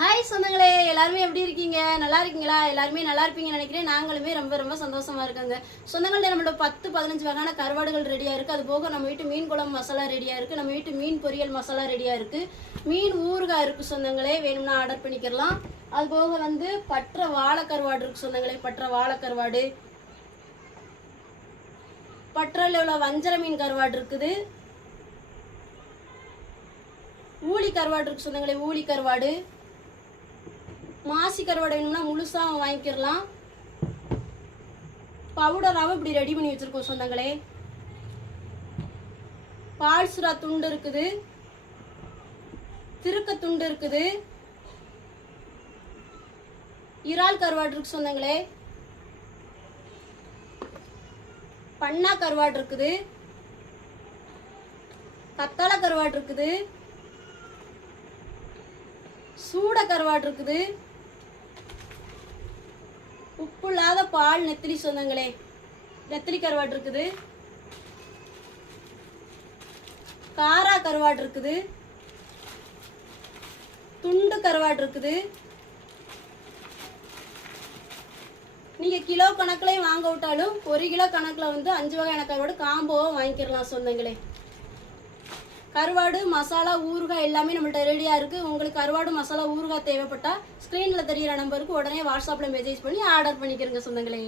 Hi சொந்தங்களே, எல்லாருமே எப்படி இருக்கீங்க? நல்லா இருக்கீங்களா? எல்லாருமே நல்லா இருப்பீங்கன்னு நினைக்கிறேன். நாங்களுமே ரொம்ப ரொம்ப சந்தோஷமா இருக்கோங்க. சொந்தங்களே, நம்மளோட 10-15 வகையான கருவாடுகள் ரெடியா இருக்கு. அது போக நம்ம வீட்டு மீன் குழம்பு மசாலா ரெடியா இருக்கு. நம்ம வீட்டு மீன் பொரியல் மசாலா ரெடியா இருக்கு. மீன் ஊறுகாய் இருக்கு சொந்தங்களே, வேணும்னா ஆர்டர் பண்ணிக்கலாம். அது போக பற்ற வாழை கருவாடு இருக்கு சொந்தங்களே, பற்ற வாழை கருவாடு. பற்றல உள்ள வஞ்சர மீன் கருவாடு இருக்குது. ஊளி கருவாடு இருக்கு சொந்தங்களே, ஊளி கருவாடு. மாசி கருவாடை வேணும்னா முழுசா வாங்கிக்கலாம். பவுடராகவும் இப்படி ரெடி பண்ணி வச்சிருக்கோம் சொந்தங்களே. பால் சுறா துண்டு இருக்குது, திருக்க துண்டு இருக்குது, இறால் கருவாடு இருக்கு சொந்தங்களே, பண்ணா கருவாடு இருக்குது, கத்தாழை கருவாடு இருக்குது, சூட கருவாடு இருக்குது, உப்பு இல்லாத பால் நெத்திலி சொந்தங்களே, நெத்திலி கருவாடு இருக்குது, காரா கருவாடு இருக்குது, துண்டு கருவாடு இருக்குது. நீங்க கிலோ கணக்குலையும் வாங்க விட்டாலும் 1 கிலோ கணக்குல 5 வகையான கருவாடு காம்போவா வாங்கிக்கலாம் சொந்தங்களே. கருவாடு மசாலா ஊறுகாய் எல்லாமே நம்மள்ட்ட ரெடியா இருக்கு. உங்களுக்கு கருவாடு மசாலா ஊறுகாய் தேவைப்பட்டா ஸ்கிரீன்ல தெரியிற நம்பருக்கு உடனே வாட்ஸ்அப்ல மெசேஜ் பண்ணி ஆர்டர் பண்ணிக்கிறங்க சொந்தங்களே.